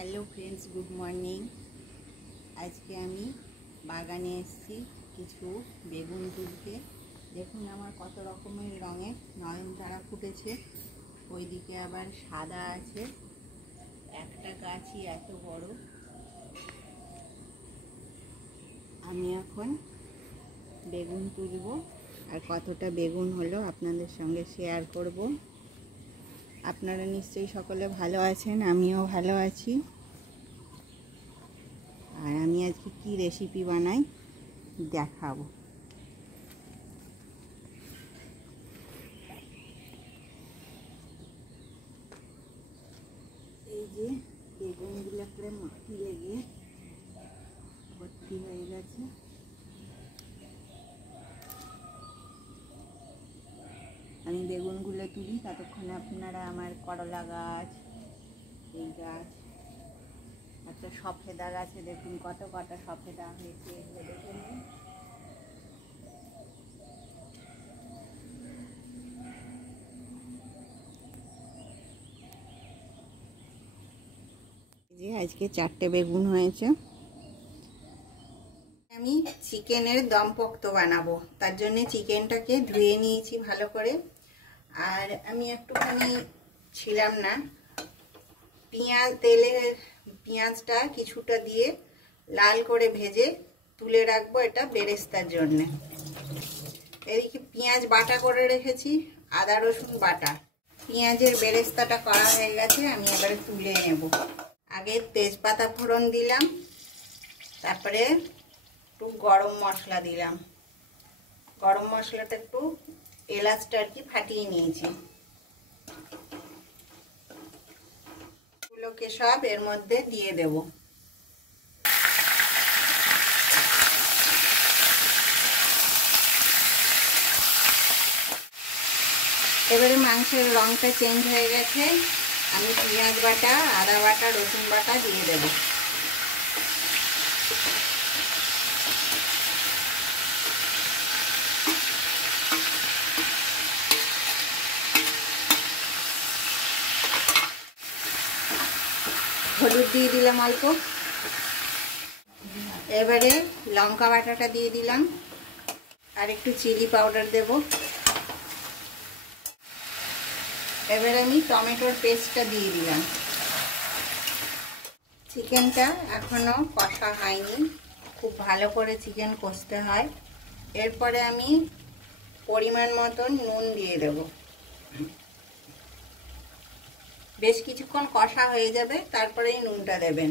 Hello friends, good morning. আজকে আমি বাগানে এসেছি কিছু বেগুন তুলতে। দেখুন আমার কত রকমের রঙের নয়নতারা ফুটেছে, ওইদিকে আবার সাদা আছে। একটা গাছই এত বড়। আমি এখন বেগুন তুলব, আর কতটা বেগুন হলো আপনাদের সঙ্গে শেয়ার করব। আপনারা নিশ্চয়ই সকলে ভালো আছেন, আমিও ভালো আছি। আর আমি আজকে কি রেসিপি বানাই দেখাবো। এই যে বেগুনগুলো করে মাটি লেগে ভর্তি হয়ে গেছে। আমি বেগুনগুলো তুলি, ততক্ষণে আপনারা আমার করলা গাছ, এই গাছ, একটা সফেদা গাছে দেখুন কত কটা সফেদা হয়েছে, এগুলো দেখে নিন। যে আজকে 4টে বেগুন হয়েছে। আমি চিকেনের দম পোক্ত বানাবো, তার জন্য চিকেনটাকে ধুয়ে নিয়েছি ভালো করে। আর আমি একটুখানি ছিলাম না, পেঁয়াজটা কিছুটা দিয়ে লাল করে ভেজে তুলে রাখবো, এটা বেরেস্তার জন্যে। এদিকে পেঁয়াজ বাটা করে রেখেছি, আদা রসুন বাটা। পেঁয়াজের বেরেস্তাটা করা হয়ে গেছে, আমি এবারে তুলে নেব। আগে তেজপাতা ফোড়ন দিলাম, তারপরে একটু গরম মশলা দিলাম। গরম মশলাটা একটু এলাচটা আর কি ফাটিয়ে নিয়েছি। এগুলোকে সব এর মধ্যে দিয়ে দেব। এবারে মাংসের রংটা চেঞ্জ হয়ে গেছে, আমি পেঁয়াজ বাটা, আদা বাটা, রসুন বাটা দিয়ে দেব। হলুদ দিয়ে দিলাম অল্প। এবারে লঙ্কা বাটাটা দিয়ে দিলাম, আর একটু চিলি পাউডার দেব। এবারে আমি টমেটোর পেস্টটা দিয়ে দিলাম। চিকেনটা এখনো কষা হয়নি, খুব ভালো করে চিকেন কষতে হয়। এরপরে আমি পরিমাণ মতন নুন দিয়ে দেব। বেশ কিছুক্ষণ কষা হয়ে যাবে, তারপরেই নুনটা দেবেন।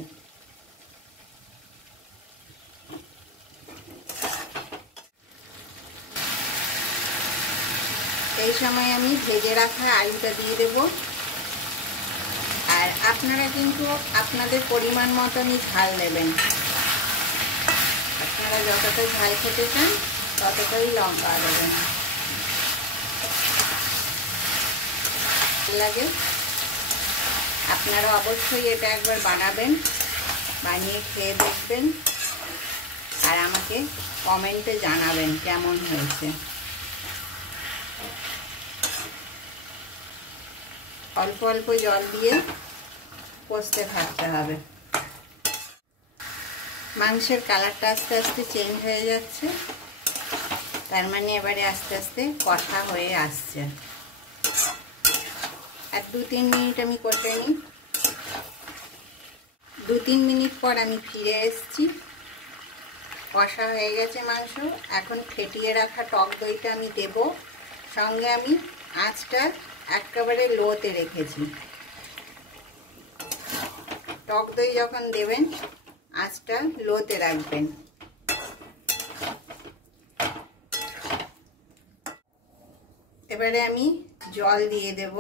এই সময় আমি ভেজে রাখা আলুটা দিয়ে দেব। আর আপনারা কিন্তু আপনাদের পরিমাণ মতনই ঝাল দেবেন। আপনারা যতটা ঝাল খেতে চান ততটাই লঙ্কা দেবেন। লাগে আপনারা অবশ্যই এটা একবার বানাবেন, বানিয়ে খেয়ে দেখবেন, আর আমাকে কমেন্টে জানাবেন কেমন হয়েছে। অল্প অল্প জল দিয়ে কষতে থাকতে হবে। মাংসের কালারটা আস্তে আস্তে চেঞ্জ হয়ে যাচ্ছে, তার মানে এবারে আস্তে আস্তে কষা হয়ে আসছে। আর 2-3 মিনিট আমি কষে নিই। 2-3 মিনিট পর আমি ফিরে এসেছি। কষা হয়ে গেছে মাংস। এখন ফেটিয়ে রাখা টক দইটা আমি দেব। সঙ্গে আমি আঁচটা একেবারে লোতে রেখেছি। টক দই যখন দেবেন আঁচটা লোতে রাখবেন। এবারে আমি জল দিয়ে দেব।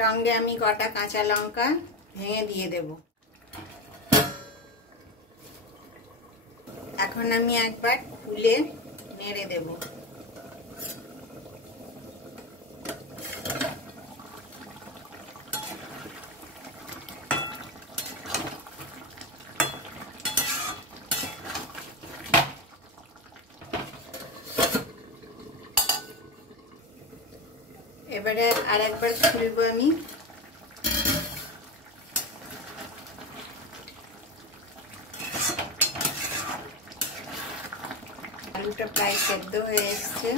সঙ্গে আমি কটা কাঁচা লঙ্কা ভেঙে দিয়ে দেব। এখন আমি একবার খুলে নেড়ে দেব। এবারে আর একবার খুলবো আমি। আলুটা প্রায় সেদ্ধ হয়ে এসছে।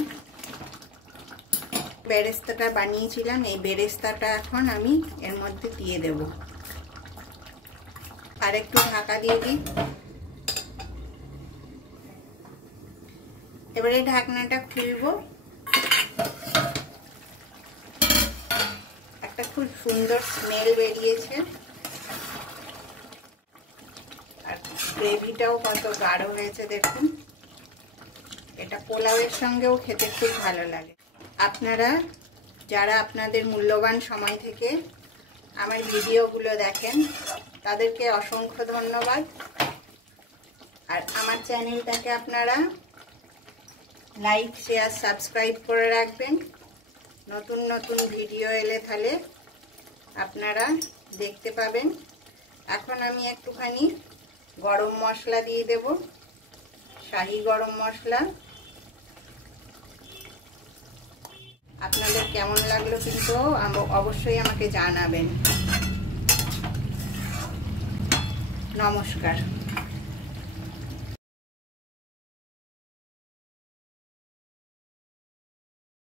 বেরেস্তাটা বানিয়েছিলাম, এই বেরেস্তাটা এখন আমি এর মধ্যে দিয়ে দেব। আর একটু ঢাকা দিয়ে দিই। এবারে ঢাকনাটা খুলবো। একটা খুব সুন্দর স্মেল বেরিয়েছে, আর গ্রেভিটাও কত গাঢ় হয়েছে দেখুন। এটা পোলাওয়ের সঙ্গেও খেতে খুব ভালো লাগে। আপনারা যারা আপনাদের মূল্যবান সময় থেকে আমার ভিডিওগুলো দেখেন তাদেরকে অসংখ্য ধন্যবাদ। আর আমার চ্যানেলটাকে আপনারা লাইক, শেয়ার, সাবস্ক্রাইব করে রাখবেন। নতুন নতুন ভিডিও এলে তাহলে আপনারা দেখতে পাবেন। এখন আমি একটুখানি গরম মশলা দিয়ে দেব, শাহি গরম মশলা। আপনাদের কেমন লাগলো কিন্তু অবশ্যই আমাকে জানাবেন। নমস্কার।